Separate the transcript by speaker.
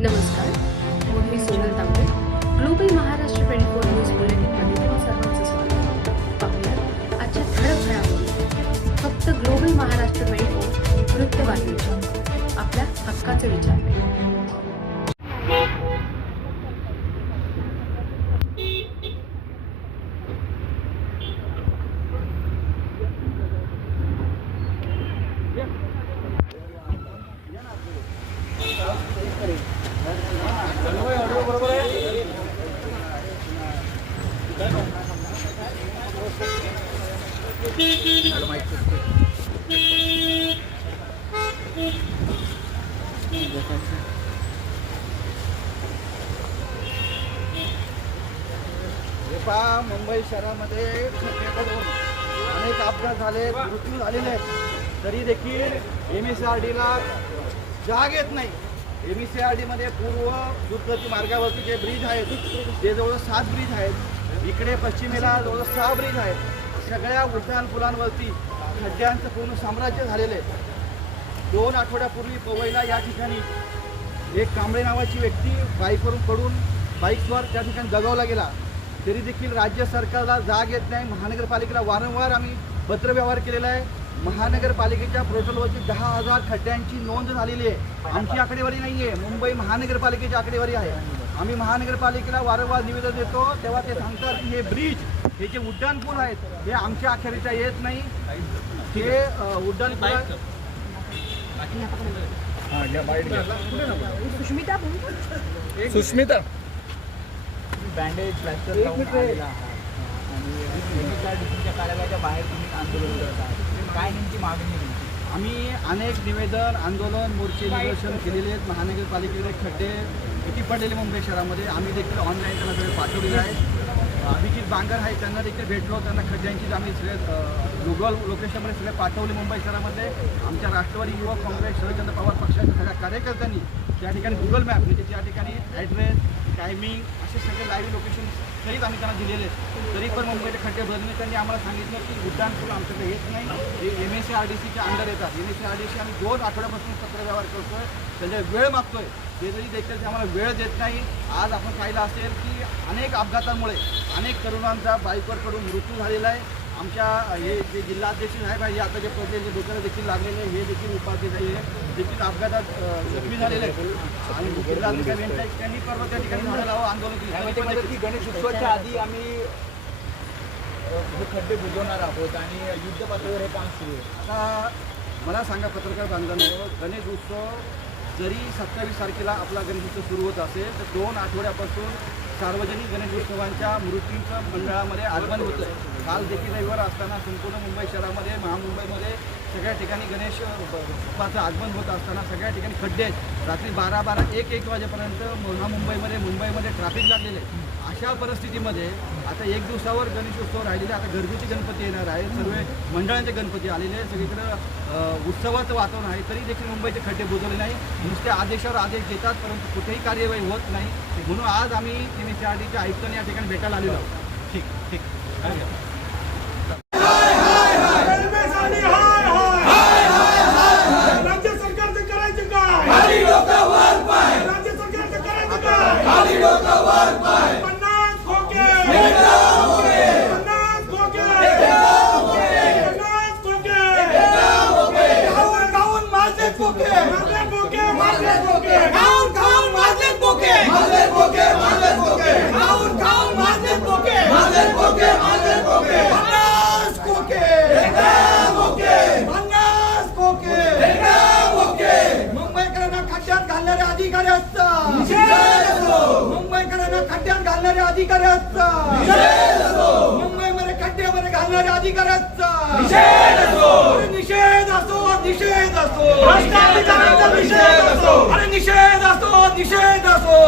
Speaker 1: नमस्कार मी Sonal Tambe global Maharashtra twenty four news बुलेटिनमध्ये तुम्हा सर्वांचं स्वागत पाहूया आजच्या ठळक घडामोडी फक्त ग्लोबल महाराष्ट्र ट्वेंटी फोर वृत्तवाहिनीच्या आपल्या हक्काचे विचार
Speaker 2: Thank you. मुंबई शहरामध्ये अनेक अपघात झाले मृत्यू झालेले आहेत. तरी देखील एम एस आर डीला जाग येत नाही. एम ई सी आर डीमध्ये पूर्व दुर्गती मार्गावरती जे ब्रिज आहेत ते जवळ सात ब्रिज आहेत इकडे पश्चिमेला जवळ सहा ब्रिज आहेत सगळ्या उड्डाण पुलांवरती खड्ड्यांचं पूर्ण साम्राज्य झालेलं आहे. दोन आठवड्यापूर्वी पवईला या ठिकाणी एक कांबळे नावाची व्यक्ती बाईकवरून पडून बाईकवर त्या ठिकाणी दगावला गेला. तरी देखील राज्य सरकारला जाग येत नाही. महानगरपालिकेला वारंवार आम्ही पत्रव्यवहार केलेला आहे. महानगरपालिकेच्या पोर्टलवरती दहा हजार खड्ड्यांची नोंद झालेली आहे. आमची आकडेवारी नाही आहे मुंबई महानगरपालिकेची आकडेवारी आहे. आम्ही महानगरपालिकेला वारंवार निवेदन देतो. तेव्हा ते सांगतात की हे ब्रिज हे जे उड्डाण पूल आहेत हे आमच्या अखेरीच्या येत नाही. हे अ, उड्डाण पूल
Speaker 3: सुष्मिता
Speaker 4: बँडेज प्लॅस्टर आणि कार्यालयाच्या बाहेर तुम्ही आंदोलन करत आहात मागणी होती
Speaker 2: आम्ही अनेक निवेदन आंदोलन मोर्चे निदर्शन केलेले आहेत. महानगरपालिकेचे खड्डे किती पडलेले मुंबई शहरामध्ये आम्ही देखील ऑनलाईन त्यांना सगळे पाठवलेले आहे अभिजित बांगर आहे त्यांना देखील भेटलो त्यांना खड्ड्यांची आम्ही सगळे गुगल लोकेशनमध्ये सगळे पाठवले मुंबई शहरामध्ये. आमच्या राष्ट्रवादी युवक काँग्रेस शरदचंद्र पवार पक्षाच्या सगळ्या कार्यकर्त्यांनी त्या ठिकाणी गुगल मॅप म्हणजे त्या ठिकाणी ॲड्रेस टायमिंग असे सगळे लाईव्ह लोकेशन तरीच आम्ही त्यांना दिलेले तरी पण मुंबईचे खड्डे भरणे त्यांनी आम्हाला सांगितलं की उड्डाण पूल आमच्याकडे येत नाही. हे M S C R D सीच्या अंडर येतात. M S C R D C आम्ही दोन आठवड्यापासून पत्रव्यवहार करतोय. त्याच्या वेळ मागतोय. ते जरी देखील ते आम्हाला वेळ देत नाही आज आपण पाहिलं असेल की अनेक अपघातांमुळे अनेक तरुणांचा बाईकवर पडून मृत्यू झालेला आहे. आमच्या हे जे जिल्हाध्यक्ष साहेब आहे आता जे पडलेले डोक्याला देखील लागलेले हे देखील उपाध्यक्ष आहे देखील अपघातात जखमी झालेले आहेत. आणि जिल्हाधिकारी त्यांनी परवा त्या ठिकाणी लावा आंदोलन केलं.
Speaker 4: गणेश उत्सवाच्या आधी आम्ही हे खड्डे बुजवणार आहोत आणि युद्ध पातळीवर हे काम सुरू आहे.
Speaker 2: आता मला सांगा पत्रकार बांधवांनो गणेश उत्सव जरी सत्तावीस तारखेला आपला गणेश उत्सव सुरू होत असेल तर दोन आठवड्यापासून सार्वजनिक गणेशोत्सवांच्या उत्सवांच्या मंडळामध्ये आगमन होतं काल देखील रविवार असताना संपूर्ण मुंबई शहरामध्ये महामुंबईमध्ये सगळ्या ठिकाणी गणेश बाप्पाचं आगमन होत असताना सगळ्या ठिकाणी खड्डे आहेत. रात्री बारा बारा एक एक वाजेपर्यंत मुंबईमध्ये मुंबईमध्ये ट्रॅफिक लागलेले अशा परिस्थितीमध्ये आता एक दिवसावर गणेशोत्सव राहिलेले आता घरगुती गणपती येणार आहे. सर्व मंडळांचे गणपती आलेले आहेत. सगळीकडं उत्सवाचं वातावरण आहे. तरी देखील मुंबईचे खड्डे बुजवले नाही नुसते आदेशावर आदेश देतात परंतु कुठेही कार्यवाही होत नाही. म्हणून आज आम्ही एम एस आर डीच्या आयुक्तांनी या ठिकाणी भेटायला आलेलो आहोत. ठीक ठीक. धन्यवाद.
Speaker 5: मुंबईकरांना खड्ड्यात घालणारे अधिकारी असतात. मुंबईमध्ये खड्ड्यामध्ये घालणारे अधिकारी असतात. अरे निषेध असो निषेध असो भ्रष्टाचाराचा निषेध असो अरे निषेध असो निषेध असो.